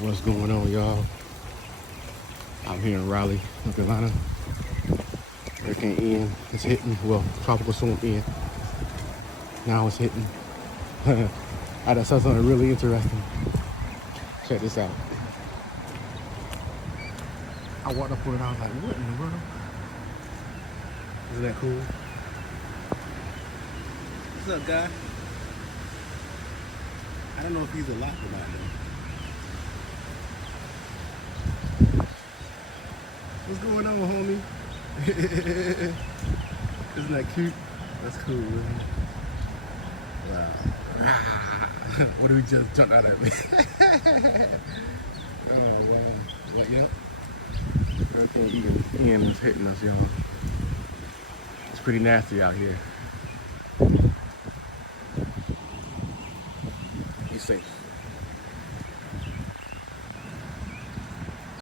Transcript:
What's going on, y'all? Out here in Raleigh, North Carolina. Hurricane Ian is hitting. Well, tropical storm Ian. Now it's hitting. I just saw something really interesting. Check this out. I walked up on it and I was like, what in the world? Isn't that cool? What's up, guy? I don't know if he's alive or not though. What's going on, homie? Isn't that cute? That's cool, man. Wow. What did we just jump out at me? Oh, wow. What, yep? Hurricane Ian is hitting us, y'all. It's pretty nasty out here. Be safe.